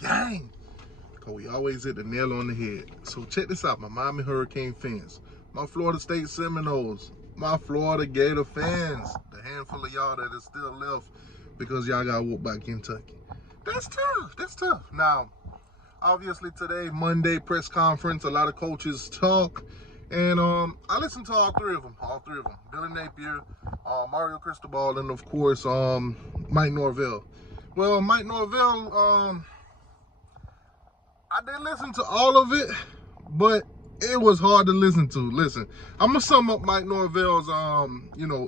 gang. Because we always hit the nail on the head. So check this out, my Miami Hurricane fans, my Florida State Seminoles, my Florida Gator fans, the handful of y'all that is still left because y'all got whooped by Kentucky. That's tough. That's tough. Now, obviously today, Monday press conference, a lot of coaches talk. And I listened to all three of them. Billy Napier, Mario Cristobal, and of course, Mike Norvell. Well, Mike Norvell, I did listen to all of it, but it was hard to listen to. Listen, I'm gonna sum up Mike Norvell's,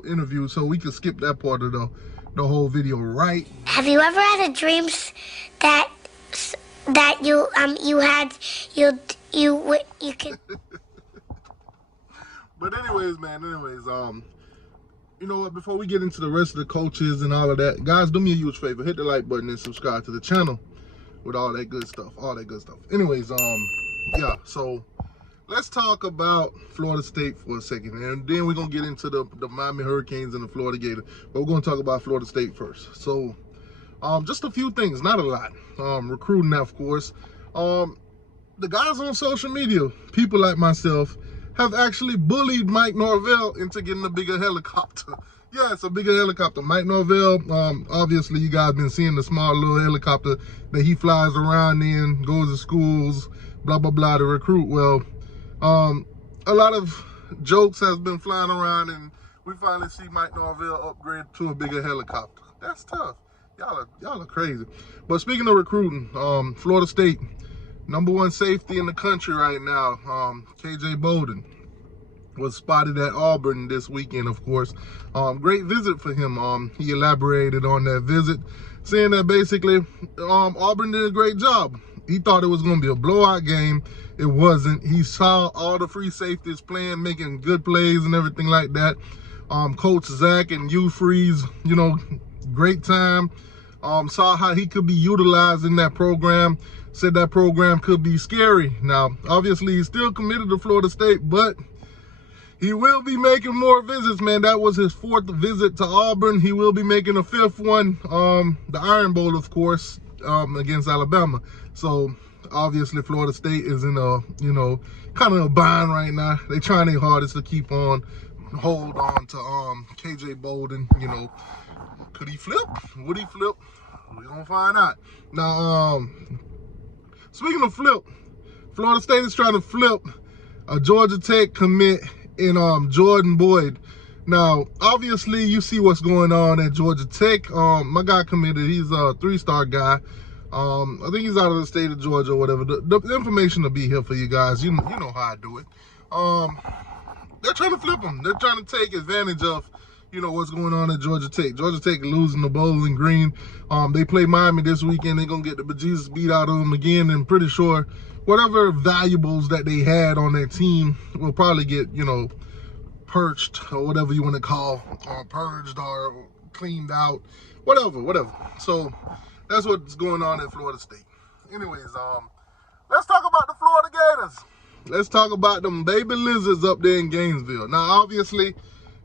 interview, so we can skip that part of the whole video, right? Have you ever had a dream that you can? But anyways, man, you know what, before we get into the rest of the coaches and all of that, guys, do me a huge favor, hit the like button and subscribe to the channel with all that good stuff, Anyways, yeah, so let's talk about Florida State for a second, and then we're gonna get into the Miami Hurricanes and the Florida Gators, but we're gonna talk about Florida State first. So just a few things, not a lot. Recruiting, of course. The guys on social media, people like myself, have actually bullied Mike Norvell into getting a bigger helicopter. Yeah, it's a bigger helicopter. Mike Norvell, obviously you guys been seeing the small little helicopter that he flies around in, goes to schools, blah, blah, blah, to recruit. Well, a lot of jokes has been flying around, and we finally see Mike Norvell upgrade to a bigger helicopter. That's tough. Y'all are crazy. But speaking of recruiting, Florida State, #1 safety in the country right now, KJ Bolden, was spotted at Auburn this weekend, of course. Great visit for him. He elaborated on that visit, saying that basically Auburn did a great job. He thought it was going to be a blowout game. It wasn't. He saw all the free safeties playing, making good plays and everything like that. Coach Zach and Hugh Freeze, great time. Saw how he could be utilized in that program. Said that program could be scary. Now, obviously, he's still committed to Florida State, but he will be making more visits, man. That was his 4th visit to Auburn. He will be making a 5th one, the Iron Bowl, of course, against Alabama. So, obviously, Florida State is in a, kind of a bind right now. They're trying their hardest to hold on to KJ Bolden. Could he flip? Would he flip? We're gonna find out. Now, speaking of flip, Florida State is trying to flip a Georgia Tech commit in Jordan Boyd. Now, obviously, you see what's going on at Georgia Tech. My guy committed. He's a 3-star guy. I think he's out of the state of Georgia or whatever. The information will be here for you guys. You know how I do it. They're trying to flip him. They're trying to take advantage of what's going on at Georgia Tech. Georgia Tech losing the Bowling Green. They play Miami this weekend. They're going to get the bejesus beat out of them again. And pretty sure whatever valuables that they had on their team will probably get, perched or whatever you want to call, or purged or cleaned out, whatever. So that's what's going on at Florida State. Anyways, let's talk about the Florida Gators. Let's talk about them baby lizards up there in Gainesville. Now, obviously,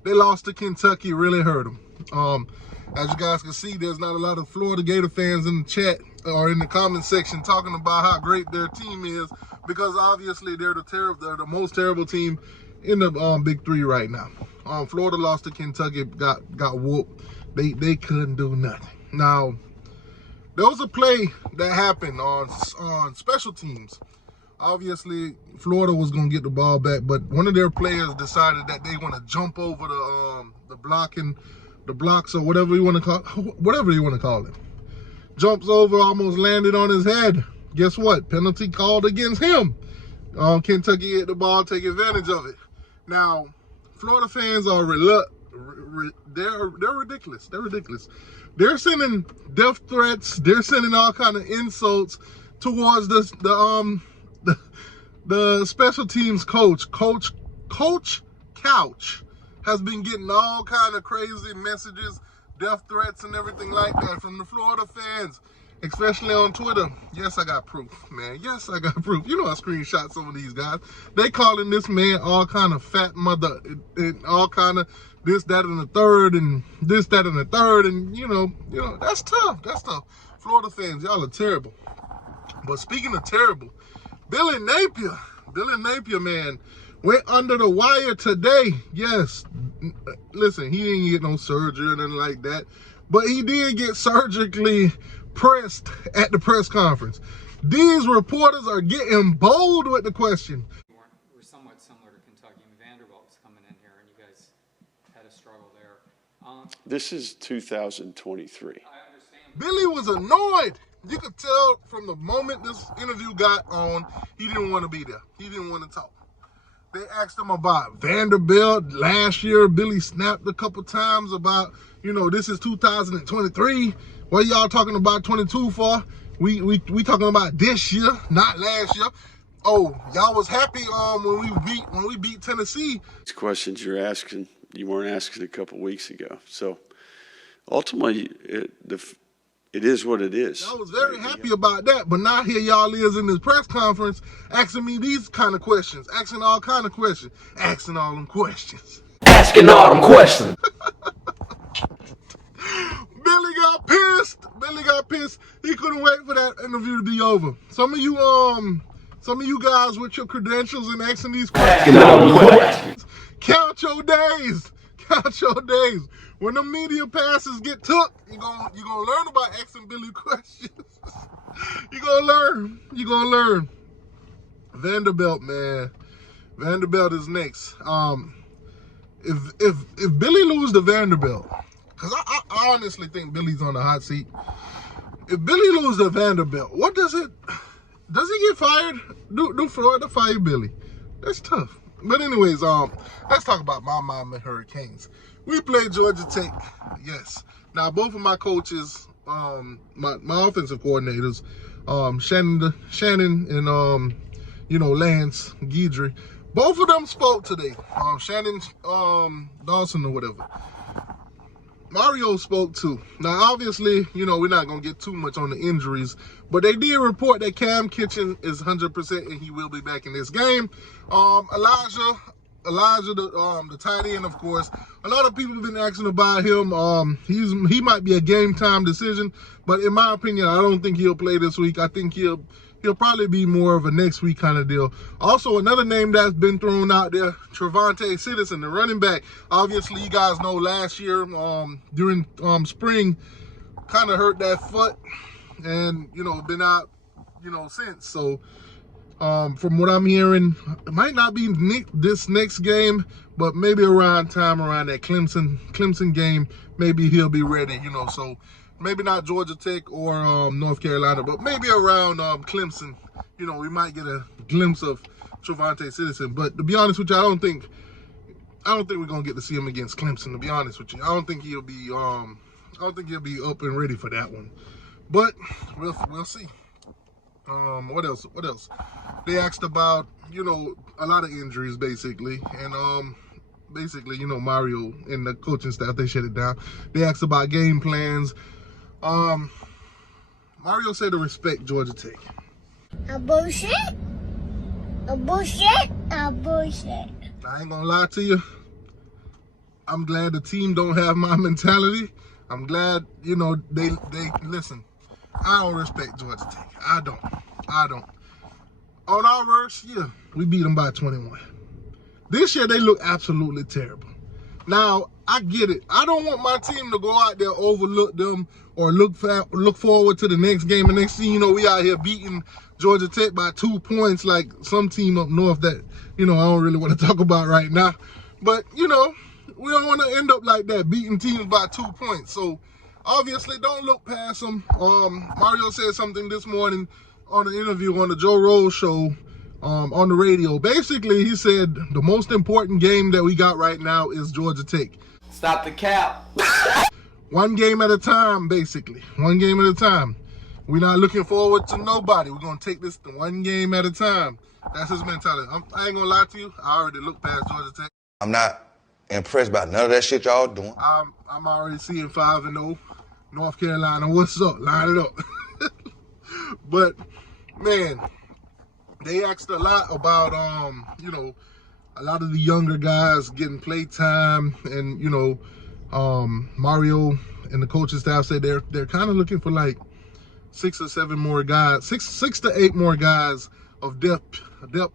they lost to Kentucky, really hurt them. As you guys can see, there's not a lot of Florida Gator fans in the chat or in the comment section talking about how great their team is, because obviously they're the most terrible team in the Big Three right now. Florida lost to Kentucky, got whooped. They couldn't do nothing. Now, there was a play that happened on special teams. Obviously, Florida was going to get the ball back, but one of their players decided that they want to jump over the blocks or whatever you want to call it. Jumps over, almost landed on his head. Guess what? Penalty called against him. Kentucky hit the ball, take advantage of it. Now, Florida fans are they're ridiculous. They're ridiculous. They're sending death threats. They're sending all kind of insults towards the special teams coach. Coach Couch has been getting all kind of crazy messages, death threats and everything like that from the Florida fans, especially on Twitter. Yes, I got proof, man. Yes, I got proof. I screenshot some of these guys. They calling this man all kind of fat mother and all kind of this, that, and the third, and this, that, and the third, and that's tough. That's tough. Florida fans, y'all are terrible. But speaking of terrible, Billy Napier, man, went under the wire today. Yes, listen, he didn't get no surgery or nothing like that, but he did get surgically pressed at the press conference. These reporters are getting bold with the question. We're somewhat similar to Kentucky. Vanderbilt was coming in here, and you guys had a struggle there. This is 2023. I understand. Billy was annoyed. You could tell from the moment this interview got on, he didn't want to be there. He didn't want to talk. They asked him about Vanderbilt. Last year, Billy snapped a couple times about, this is 2023. What y'all talking about 22 for? We talking about this year, not last year. Oh, y'all was happy when we beat Tennessee. These questions you're asking, you weren't asking a couple weeks ago. So ultimately, it is what it is. I was very happy about that, but now here y'all is in this press conference asking me these kind of questions, asking all kind of questions, asking all them questions. Asking all them questions. Billy got pissed. He couldn't wait for that interview to be over. Some of you guys with your credentials and asking these questions. Asking all them questions. Count your days. Count your days. When the media passes get took, you're gonna learn about asking Billy questions. You're gonna learn. Vanderbilt, man. Vanderbilt is next. If Billy loses to Vanderbilt, because I honestly think Billy's on the hot seat. If Billy loses to Vanderbilt, does he get fired? Do Florida fire Billy? That's tough. But anyways, let's talk about my Miami Hurricanes. We played Georgia Tech, yes. Now both of my coaches, my offensive coordinators, Shannon and Lance Guidry, both of them spoke today. Shannon Dawson or whatever. Mario spoke too. Now obviously, we're not gonna get too much on the injuries, but they did report that Cam Kitchen is 100% and he will be back in this game. Elijah, the tight end, of course. A lot of people have been asking about him. He might be a game time decision, but in my opinion, I don't think he'll play this week. I think he'll probably be more of a next week kind of deal. Also, another name that's been thrown out there, Trevante Citizen, the running back. Obviously, you guys know last year during spring, kind of hurt that foot, and been out since. So. From what I'm hearing, it might not be this next game, but maybe around that Clemson game, maybe he'll be ready, so maybe not Georgia Tech or North Carolina, but maybe around Clemson, we might get a glimpse of Trevante Citizen. But to be honest with you, I don't think we're gonna get to see him against Clemson, to be honest with you. I don't think he'll be up and ready for that one. But we'll see. What else? They asked about, a lot of injuries basically. And Mario and the coaching staff, they shut it down. They asked about game plans. Mario said to respect Georgia Tech. A bullshit. I ain't gonna lie to you. I'm glad the team don't have my mentality. I'm glad, they listen. I don't respect Georgia Tech. I don't. On our worst year, we beat them by 21. This year, they look absolutely terrible. Now, I get it. I don't want my team to go out there, overlook them, or look forward to the next game. And next thing we out here beating Georgia Tech by 2 points like some team up north that, I don't really want to talk about right now. But, we don't want to end up like that, beating teams by 2 points. So, obviously, don't look past them. Mario said something this morning on the interview on the Joe Rose show on the radio. Basically, he said the most important game that we got right now is Georgia Tech. Stop the cap. One game at a time, basically. One game at a time. We're not looking forward to nobody. We're going to take this one game at a time. That's his mentality. I ain't going to lie to you. I already looked past Georgia Tech. I'm not impressed by none of that shit y'all doing. I'm already seeing 5-0. North Carolina, what's up? Line it up. But, man, they asked a lot about, a lot of the younger guys getting play time. And, Mario and the coaching staff said they're kind of looking for, like, 6 or 7 more guys, six to 8 more guys of depth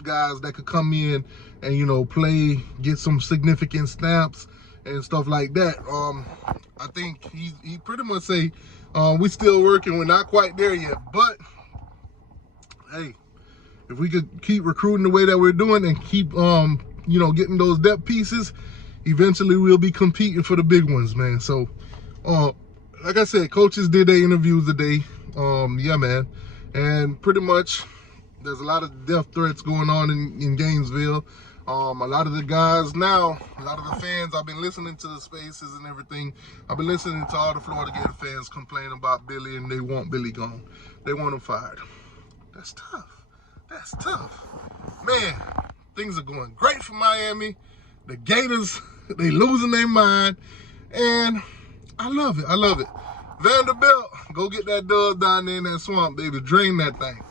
guys that could come in and, you know, play, get some significant snaps and stuff like that. I think he pretty much say we still working, we're not quite there yet, but hey, if we could keep recruiting the way that we're doing and keep you know, getting those depth pieces, eventually we'll be competing for the big ones, man. So like I said, coaches did their interviews today. Yeah, man, and pretty much there's a lot of death threats going on in Gainesville. A lot of the guys now, a lot of the fans, I've been listening to the spaces and everything. I've been listening to all the Florida Gator fans complain about Billy, and they want Billy gone. They want him fired. That's tough. That's tough. Man, things are going great for Miami. The Gators, they losing their mind, and I love it. I love it. Vanderbilt, go get that dub down there in that swamp, baby. Drain that thing.